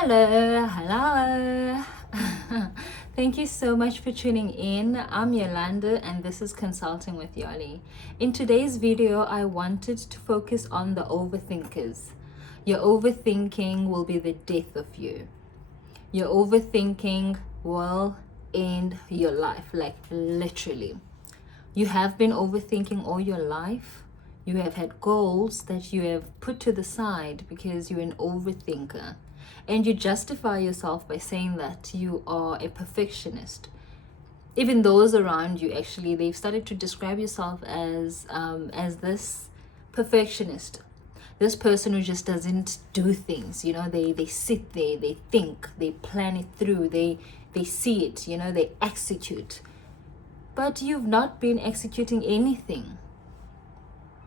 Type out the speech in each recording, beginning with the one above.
Hello. Thank you so much for tuning in. I'm Yolanda and this is Consulting with Yoli. In today's video, I wanted to focus on the overthinkers. Your overthinking will be the death of you. Your overthinking will end your life, like literally. You have been overthinking all your life. You have had goals that you have put to the side because you're an overthinker. And you justify yourself by saying that you are a perfectionist. Even those around you, actually, they've started to describe yourself as this perfectionist. This person who just doesn't do things, they sit there, they think, they plan it through, they see it, they execute. But you've not been executing anything.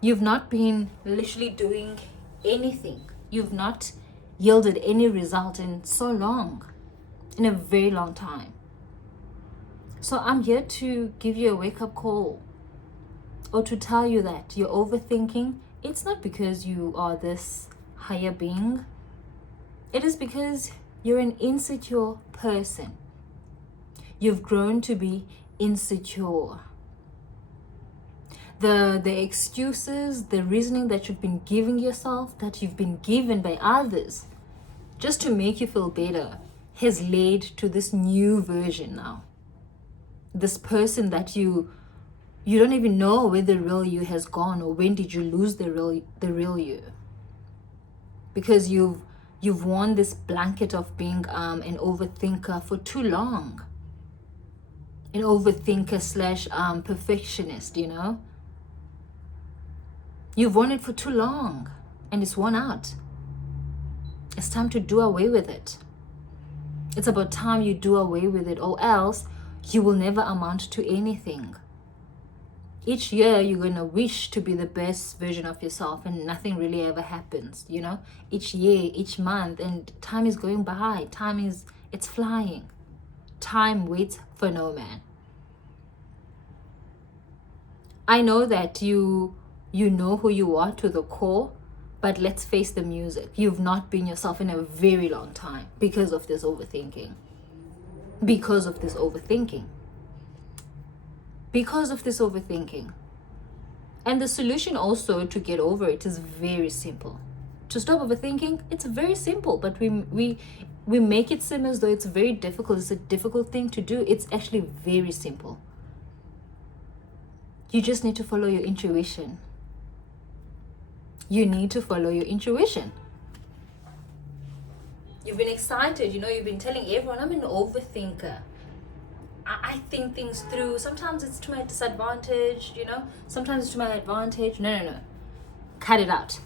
You've not been literally doing anything. You've not yielded any result in so long, in a very long time. So I'm here to give you a wake-up call, or to tell you that you're overthinking. It's not because you are this higher being. It is because you're an insecure person. You've grown to be insecure. The excuses, the reasoning that you've been giving yourself, that you've been given by others, just to make you feel better, has led to this new version now. This person that you don't even know where the real you has gone, or when did you lose the real you. Because you've worn this blanket of being an overthinker for too long. An overthinker slash perfectionist, You've worn it for too long and it's worn out. It's time to do away with it. It's about time you do away with it, or else you will never amount to anything. Each year you're going to wish to be the best version of yourself and nothing really ever happens, Each year, each month, and time is going by. It's flying. Time waits for no man. I know that you know who you are to the core, but let's face the music. You've not been yourself in a very long time because of this overthinking. Because of this overthinking. Because of this overthinking. And the solution also to get over it is very simple. To stop overthinking, it's very simple, but we make it seem as though it's very difficult. It's a difficult thing to do. It's actually very simple. You just need to follow your intuition. You need to follow your intuition. You've been excited, you've been telling everyone, I'm an overthinker. I think things through. Sometimes it's to my disadvantage, Sometimes it's to my advantage. No. Cut it out.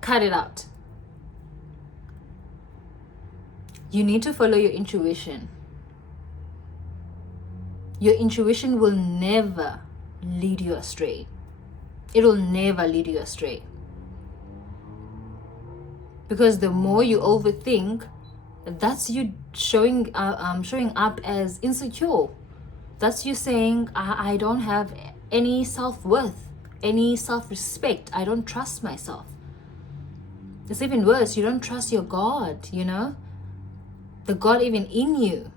Cut it out. You need to follow your intuition. Your intuition will never lead you astray. It will never lead you astray. Because the more you overthink, that's you showing up as insecure. That's you saying, I don't have any self-worth, any self-respect. I don't trust myself. It's even worse. You don't trust your God, The God even in you.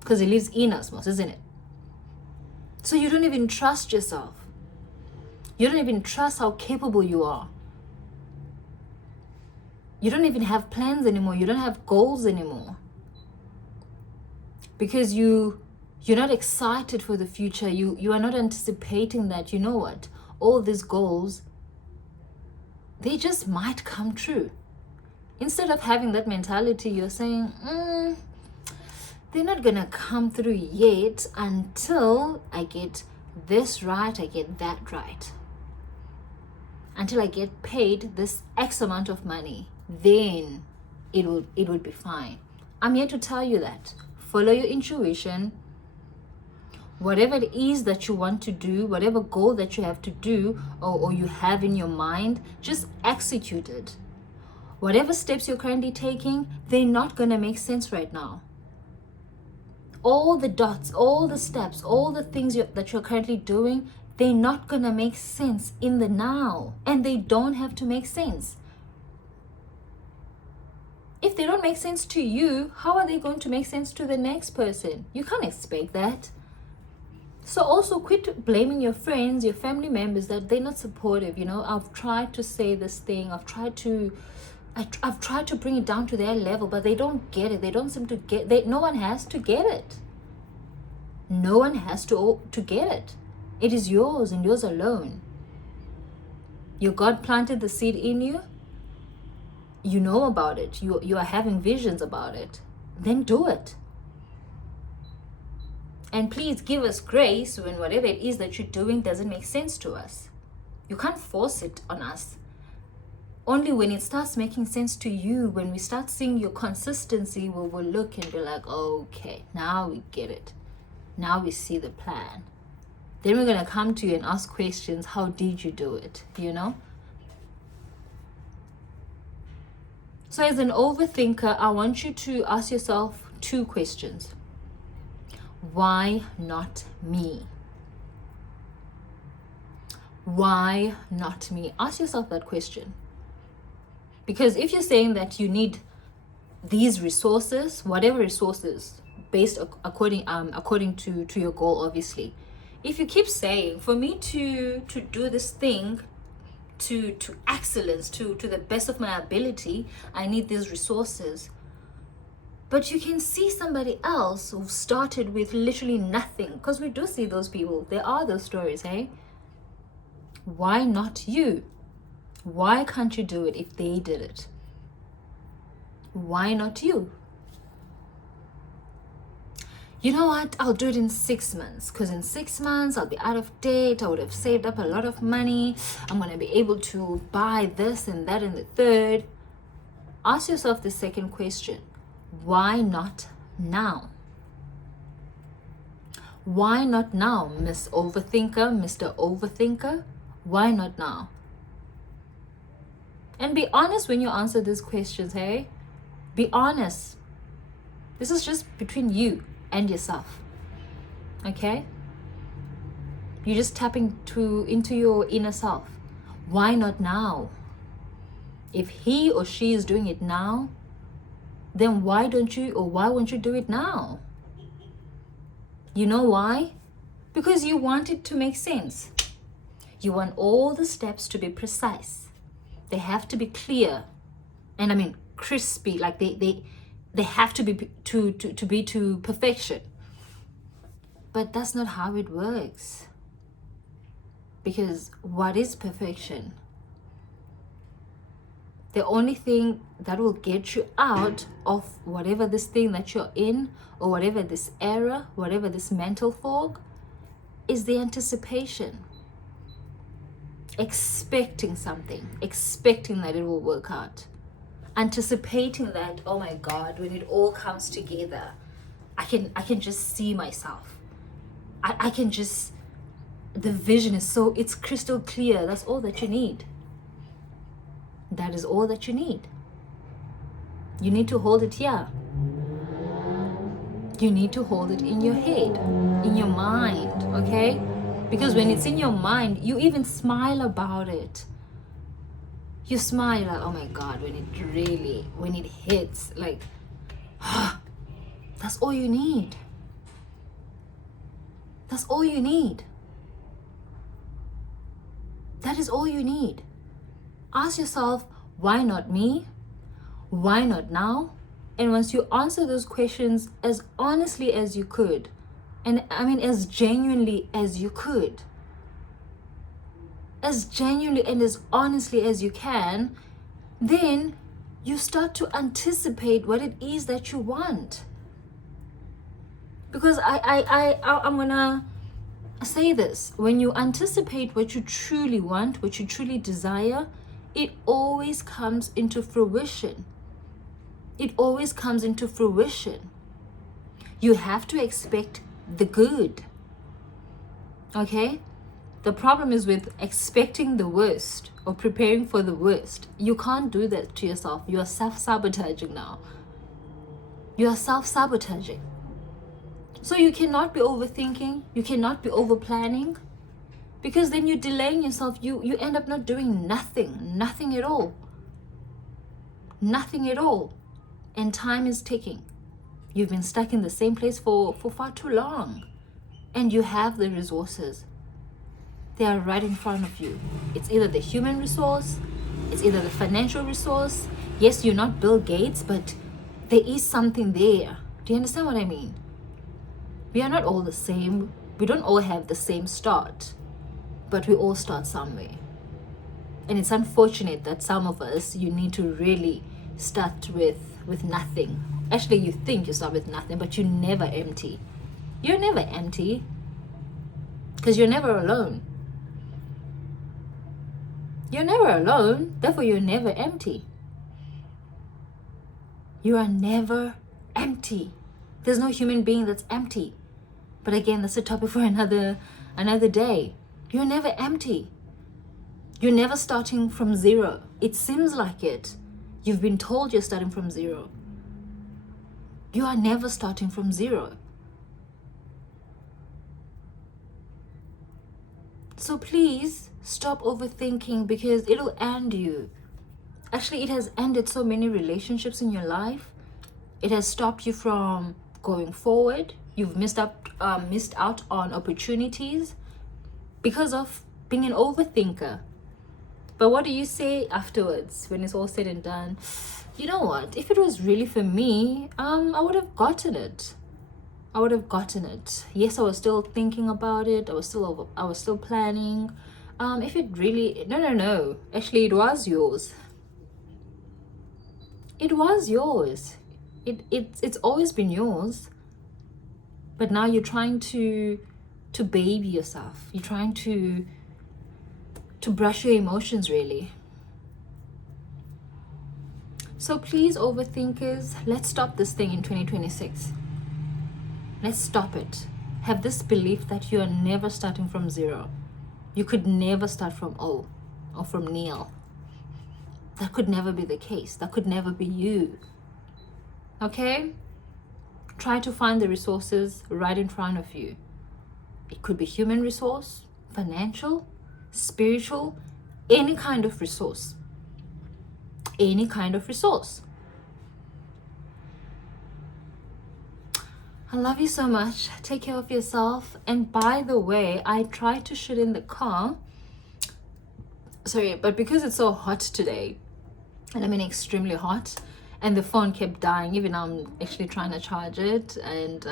Because He lives in us most, isn't it? So you don't even trust yourself. You don't even trust how capable you are. You don't even have plans anymore. You don't have goals anymore. Because you're not excited for the future. You are not anticipating that, all these goals, they just might come true. Instead of having that mentality, you're saying, they're not going to come through yet until I get this right, I get that right. Until I get paid this X amount of money, then it will be fine. I'm here to tell you that. Follow your intuition. Whatever it is that you want to do, whatever goal that you have to do or you have in your mind, just execute it. Whatever steps you're currently taking, they're not going to make sense right now. All the dots, all the steps, all the things that you're currently doing, they're not going to make sense in the now. And they don't have to make sense. If they don't make sense to you, how are they going to make sense to the next person? You can't expect that. So also quit blaming your friends, your family members that they're not supportive. You know, I've tried to say this thing. I've tried to bring it down to their level, but they don't get it. They don't seem to get. No one has to get it. No one has to get it. It is yours and yours alone. Your God planted the seed in you. You know about it. You are having visions about it. Then do it. And please give us grace when whatever it is that you're doing doesn't make sense to us. You can't force it on us. Only when it starts making sense to you, when we start seeing your consistency, we will look and be like, okay, now we get it. Now we see the plan. Then we're going to come to you and ask questions. How did you do it? You know? So as an overthinker, I want you to ask yourself 2 questions. Why not me? Why not me? Ask yourself that question. Because if you're saying that you need these resources, whatever resources, based according to your goal, obviously. If you keep saying, for me to do this thing to excellence, to the best of my ability, I need these resources. But you can see somebody else who started with literally nothing, because we do see those people. There are those stories, hey? Why not you? Why can't you do it if they did it? Why not you? You know what? I'll do it in 6 months, because in 6 months I'll be out of debt. I would have saved up a lot of money. I'm going to be able to buy this and that and the third. Ask yourself the second question. Why not now? Why not now, Miss Overthinker, Mr. Overthinker? Why not now? And be honest when you answer these questions, hey? Be honest. This is just between you and yourself. Okay? You're just tapping into your inner self. Why not now? If he or she is doing it now, then why won't you do it now? You know why? Because you want it to make sense. You want all the steps to be precise. They have to be clear. And I mean crispy, like they have to be to perfection. But that's not how it works. Because what is perfection? The only thing that will get you out of whatever this thing that you're in, or whatever this error, whatever this mental fog, is the anticipation. Expecting something, expecting that it will work out. Anticipating that, oh my God, when it all comes together, I can just see myself. I can just, the vision is it's crystal clear. That's all that you need. That is all that you need. You need to hold it here. You need to hold it in your head, in your mind, okay? Because when it's in your mind, you even smile about it. You smile like, oh my God, when it hits, like, that's all you need. That's all you need. That is all you need. Ask yourself, why not me? Why not now? And once you answer those questions as honestly as you could, and I mean as genuinely as you could, as genuinely and as honestly as you can, then you start to anticipate what it is that you want. Because I'm gonna say this. When you anticipate what you truly want, what you truly desire, it always comes into fruition. It always comes into fruition. You have to expect the good. Okay? The problem is with expecting the worst or preparing for the worst. You can't do that to yourself. You are self-sabotaging now. You are self-sabotaging. So you cannot be overthinking. You cannot be over-planning. Because then you're delaying yourself. You end up not doing nothing. Nothing at all. Nothing at all. and time is ticking. You've been stuck in the same place for far too long, and you have the resources. They are right in front of you. It's either the human resource, it's either the financial resource. Yes, you're not Bill Gates, but there is something there. Do you understand what I mean? We are not all the same. We don't all have the same start, but we all start somewhere. And it's unfortunate that some of us, you need to really start with nothing. Actually, you think you start with nothing, but you're never empty. You're never empty because you're never alone. You're never alone, therefore you're never empty. You are never empty. There's no human being that's empty. But again, that's a topic for another day. You're never empty. You're never starting from zero. It seems like it. You've been told you're starting from zero. You are never starting from zero. So please stop overthinking, because it'll end you. Actually, it has ended so many relationships in your life. It has stopped you from going forward. You've missed out on opportunities because of being an overthinker. But what do you say afterwards when it's all said and done? You know what? If it was really for me, I would have gotten it. I would have gotten it. Yes, I was still thinking about it. I was still planning. If it really, no. Actually, it was yours. It was yours. It's always been yours. But now you're trying to baby yourself. You're trying to brush your emotions, really. So please, overthinkers, let's stop this thing in 2026. Let's stop it. Have this belief that you are never starting from zero. You could never start from O or from nil. That could never be the case. That could never be you. Okay? Try to find the resources right in front of you. It could be human resource, financial, spiritual, any kind of resource. Any kind of resource. I love you so much. Take care of yourself. And by the way, I tried to shoot in the car. Sorry, but because it's so hot today, and I mean extremely hot, and the phone kept dying, even though I'm actually trying to charge it, and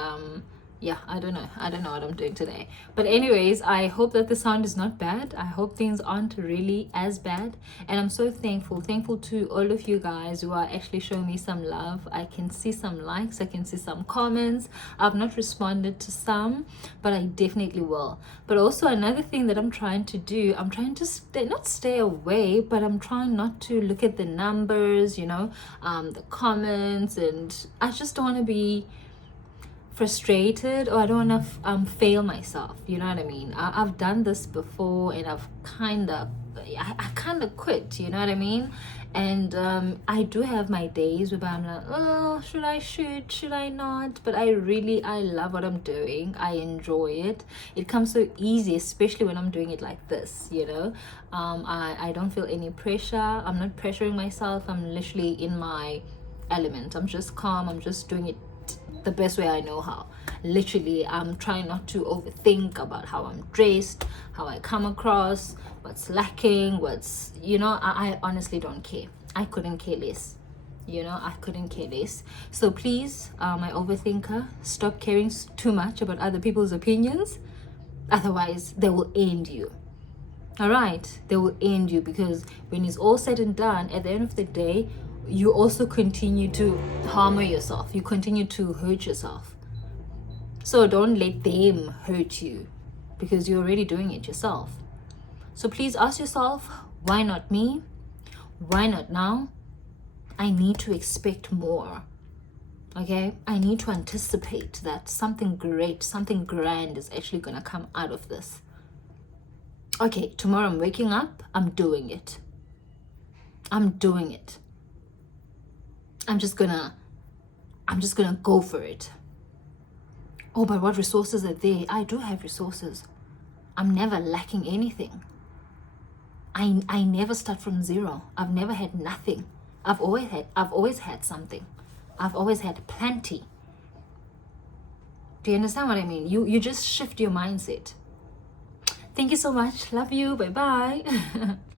yeah, I don't know what I'm doing today. But anyways, I hope that the sound is not bad. I hope things aren't really as bad, and I'm so thankful to all of you guys who are actually showing me some love. I can see some likes, I can see some comments. I've not responded to some, but I definitely will. But also another thing that I'm trying to do, I'm trying to not stay away, but I'm trying not to look at the numbers, the comments, and I just don't want to be frustrated, or I don't want to fail myself. You know what I mean? I've done this before, and I've kind of quit. You know what I mean? And I do have my days where I'm like, oh, should I shoot? Should I not? But I love what I'm doing. I enjoy it. It comes so easy, especially when I'm doing it like this. I don't feel any pressure. I'm not pressuring myself. I'm literally in my element. I'm just calm. I'm just doing it the best way I know how. Literally, I'm trying not to overthink about how I'm dressed, how I come across, what's lacking, I honestly don't care. I couldn't care less. I couldn't care less. So please, my overthinker, stop caring too much about other people's opinions. Otherwise, they will end you. All right? They will end you, because when it's all said and done, at the end of the day, you also continue to harm yourself. You continue to hurt yourself. So don't let them hurt you, because you're already doing it yourself. So please ask yourself, why not me? Why not now? I need to expect more. Okay? I need to anticipate that something great, something grand is actually going to come out of this. Okay, tomorrow I'm waking up, I'm doing it. I'm doing it. I'm just gonna go for it. Oh, but what resources are there? I do have resources. I'm never lacking anything. I never start from zero. I've never had nothing. I've always had something. I've always had plenty. Do you understand what I mean? You just shift your mindset. Thank you so much. Love you. Bye bye.